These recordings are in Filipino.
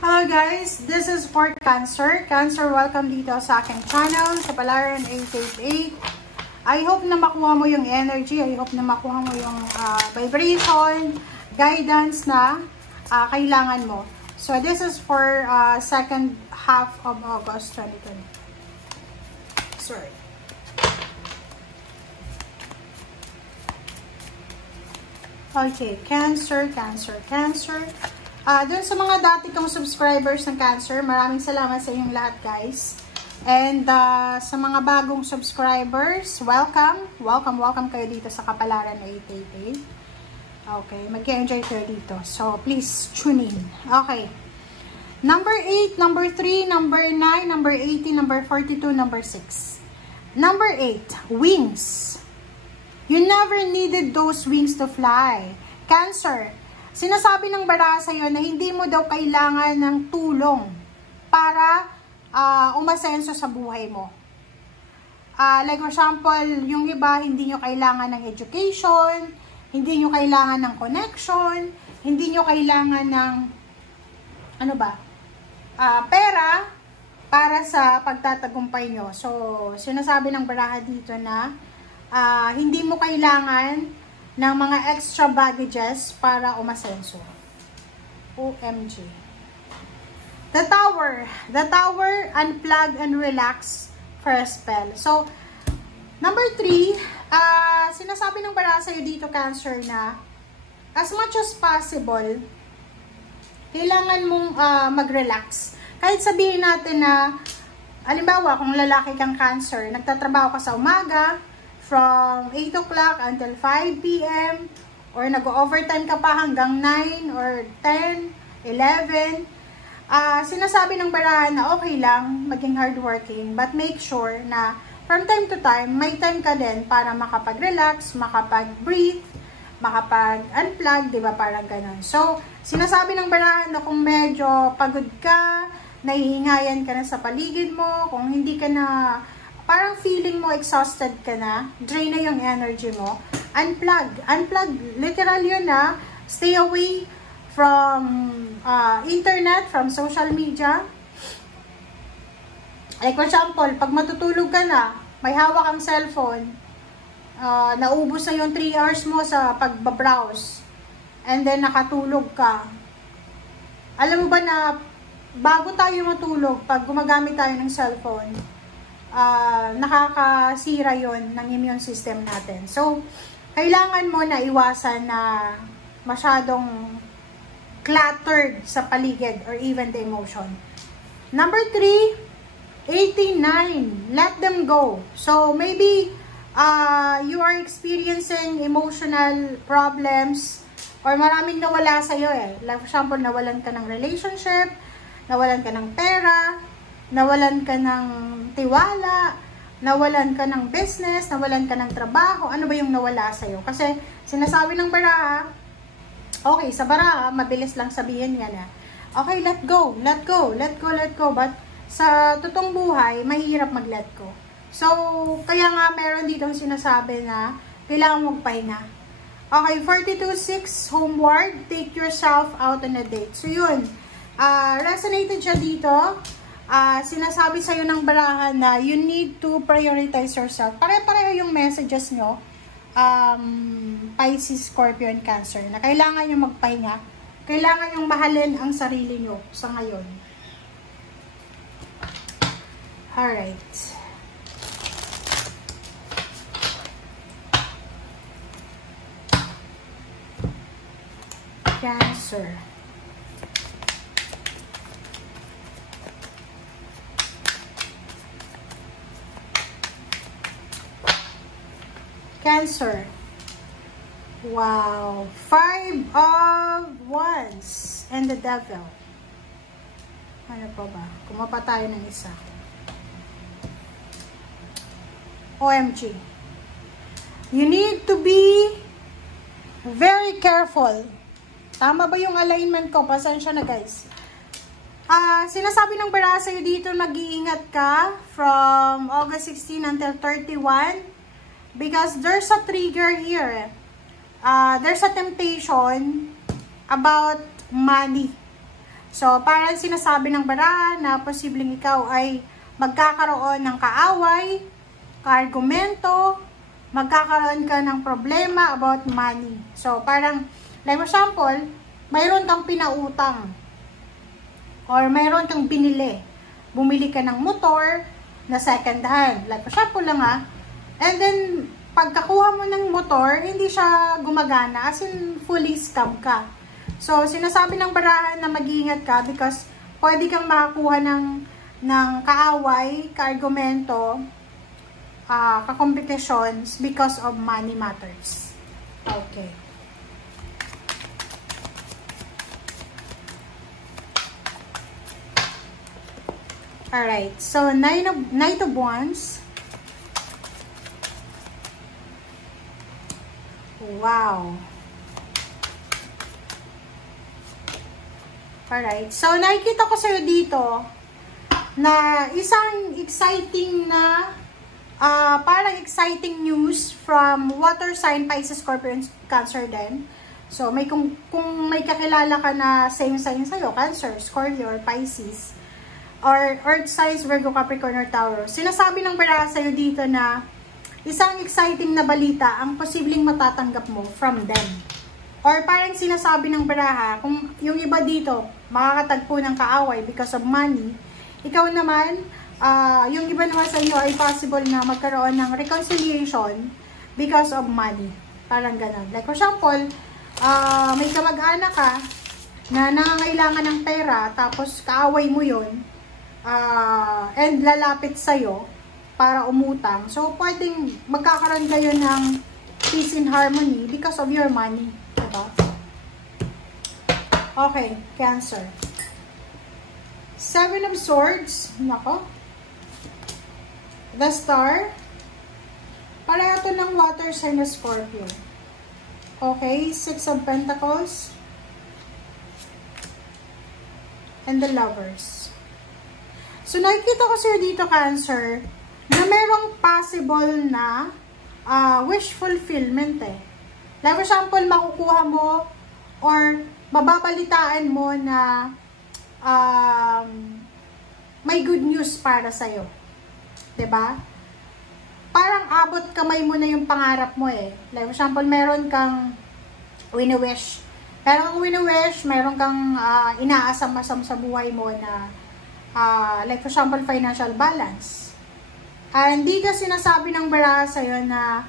Hello guys, this is for Cancer. Cancer, welcome dito sa aking channel, sa Palaran 888. I hope na makuha mo yung energy, I hope na makuha mo yung vibration, guidance na kailangan mo. So this is for second half of August 2020. Sorry. Okay, Cancer. Dun sa mga dati kong subscribers ng Cancer, maraming salamat sa inyong lahat guys. And sa mga bagong subscribers, welcome kayo dito sa Kapalaran 888. Okay, mag-enjoy kayo dito. So please tune in. Okay. Number 8, number 3, number 9, number 18, number 42, number 6. Number 8, wings. You never needed those wings to fly. Cancer. Sinasabi ng baraha sa'yo na hindi mo daw kailangan ng tulong para umasenso sa buhay mo. Like for example, yung iba, hindi nyo kailangan ng education, hindi nyo kailangan ng connection, hindi nyo kailangan ng pera para sa pagtatagumpay nyo. So, sinasabi ng baraha dito na hindi mo kailangan ng mga extra baggages para umasenso. OMG. The Tower, unplug and relax for a spell. So, number 3, sinasabi ng baraha sa'yo dito, Cancer, na as much as possible, kailangan mong mag-relax. Kahit sabihin natin na, halimbawa, kung lalaki kang Cancer, nagtatrabaho ka sa umaga, from 8 o'clock until 5 p.m. or nag-overtime ka pa hanggang 9 or 10, 11. Sinasabi ng baraha na okay lang maging hardworking, but make sure na from time to time, may time ka din para makapag-relax, makapag-breathe, makapag-unplug, diba? Parang ganun. So, sinasabi ng baraha na kung medyo pagod ka, nahihingayan ka na sa paligid mo, kung hindi ka na parang feeling mo exhausted ka na, drain na yung energy mo, unplug, literal yun na, stay away from internet, from social media. Like for example, pag matutulog ka na, may hawak kang cellphone, naubos na yung 3 hours mo sa pagbabrowse, and then nakatulog ka. Alam mo ba na, bago tayo matulog, pag gumagamit tayo ng cellphone, nakakasira yon ng immune system natin. So, kailangan mo na iwasan na masyadong cluttered sa paligid or even the emotion. Number 3, 89, let them go. So, maybe you are experiencing emotional problems or maraming nawala sa'yo eh. Like for example, nawalan ka ng relationship, nawalan ka ng pera, nawalan ka ng tiwala, nawalan ka ng business, nawalan ka ng trabaho, ano ba yung nawala sa'yo? Kasi sinasabi ng baraha, okay, sa baraha, mabilis lang sabihin yan okay, let go. But sa totoong buhay, mahirap mag-let go. So, kaya nga meron ditong sinasabi na kailangan magpahinga. Okay, 42.6, homeward, take yourself out on a date. So, yun, resonated siya dito. Sinasabi sa'yo ng baraha na you need to prioritize yourself. Pare-pareho yung messages nyo, Pisces, Scorpio, and Cancer, na kailangan nyo magpahinga, kailangan nyo mahalin ang sarili nyo sa ngayon. Alright. Cancer. Cancer. Wow. 5 of Wands and the Devil. Ano pa ba? Kumapa tayo ng isa. OMG. You need to be very careful. Tama ba yung alignment ko? Pasensya na guys. Sinasabi ng baraha sa'yo dito, nag-iingat ka from August 16 until 31. Because there's a trigger here. There's a temptation about money. So, parang sinasabi ng baraha na posibleng ikaw ay magkakaroon ng kaaway, kaargumento, magkakaroon ka ng problema about money. So, parang, like for example, mayroon kang pinautang or mayroon kang binili. Bumili ka ng motor na second hand. Like for example lang and then, pagkakuha mo ng motor, hindi siya gumagana, as in fully scam ka. So, sinasabi ng baraha na mag-iingat ka because pwede kang makakuha ng kaaway, kaargumento, kakompetitions because of money matters. Okay. Alright. So, Knight of Wands. Wow. Alright. So, nakikita ko sa'yo dito na isang exciting na parang exciting news from water sign, Pisces, Scorpio, and Cancer din. So, kung may kakilala ka na same sign sa'yo, Cancer, Scorpio, or Pisces, or Earth signs, Virgo, Capricorn, or Taurus, sinasabi ng baraha sa'yo dito na isang exciting na balita ang posibleng matatanggap mo from them. Or parang sinasabi ng baraha, kung yung iba dito, makakatagpo ng kaaway because of money, ikaw naman, yung iba naman sa inyo ay possible na magkaroon ng reconciliation because of money. Parang ganun. Like for example, may kamag-anak ka na nangangailangan ng pera, tapos kaaway mo yun, and lalapit sa'yo para umutang. So, pwedeng magkakaroon kayo ng peace and harmony because of your money. Diba? Okay, Cancer. Seven of Swords. Nako. The Star. Pareho ito ng water sign na Scorpio. Okay, Six of Pentacles. And the Lovers. So, nakikita ko sa'yo dito, Cancer, na merong possible na wish fulfillment Like for example, makukuha mo or mababalitaan mo na may good news para sa'yo. 'Di ba? Parang abot kamay mo na yung pangarap mo Like for example, meron kang wini-wish. Pero kung wini-wish, meron kang inaasam-asam sa buhay mo na like for example, financial balance. Hindi ka sinasabi ng baraha sa'yo na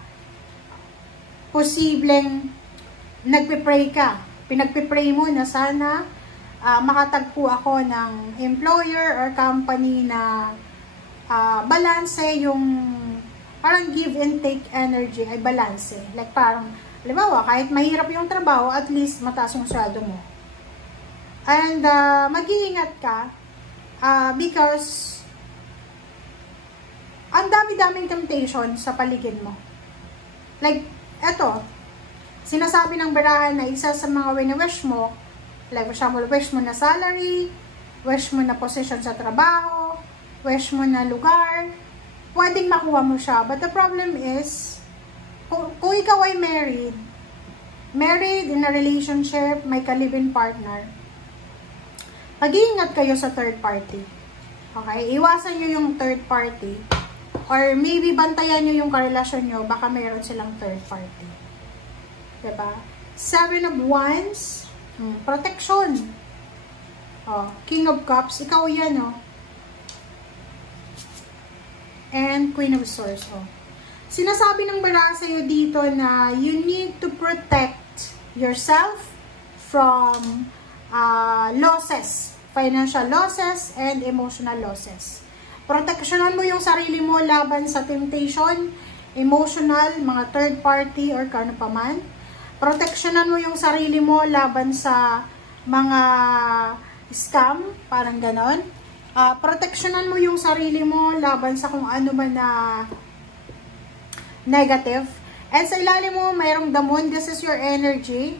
posibleng nagpe-pray ka. Pinagpe-pray mo na sana makatagpo ako ng employer or company na balanse yung parang give and take energy ay balanse. Like parang, halimbawa, kahit mahirap yung trabaho, at least mataas yung sweldo mo. And mag-iingat ka because ang dami-daming temptation sa paligid mo. Like, eto, sinasabi ng baraha na isa sa mga wini-wish mo, like for example, wish mo na salary, wish mo na position sa trabaho, wish mo na lugar, pwedeng makuha mo siya. But the problem is, kung ikaw ay married in a relationship, may ka-live-in partner, mag-iingat kayo sa third party. Okay? Iwasan nyo yung third party. Or maybe bantayan nyo yung karelasyon nyo, baka mayroon silang third party. Diba? Seven of Wands, protection. King of Cups, ikaw yan, And Queen of Swords, Sinasabi ng baraha sa'yo dito na you need to protect yourself from losses, financial losses, and emotional losses. Proteksyonan mo yung sarili mo laban sa temptation, emotional, mga third party, or kano pa man. Proteksyonan mo yung sarili mo laban sa mga scam, parang ganon. Proteksyonan mo yung sarili mo laban sa kung ano man na negative. And sa ilalim mo, mayroong the moon. This is your energy.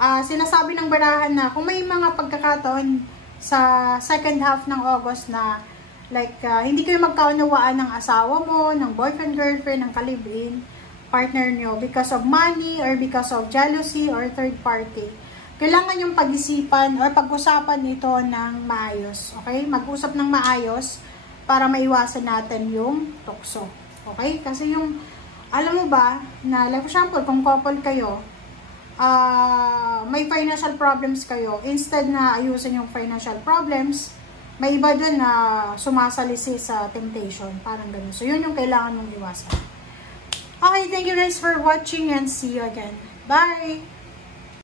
Sinasabi ng barahan na kung may mga pagkakataon sa second half ng August na like, hindi kayo magkaunawaan ng asawa mo, ng boyfriend, girlfriend, ng ka-live-in partner nyo because of money or because of jealousy or third party. kailangan yung pag-isipan or pag-usapan ito ng maayos. Okay? Mag-usap ng maayos para maiwasan natin yung tukso. Okay? Kasi yung, alam mo ba, na like for example, kung couple kayo, may financial problems kayo, instead na ayusin yung financial problems, may iba dun na sumasalisi sa temptation. Parang ganun. So, yun yung kailangan mong iwasan. Okay, thank you guys for watching and see you again. Bye!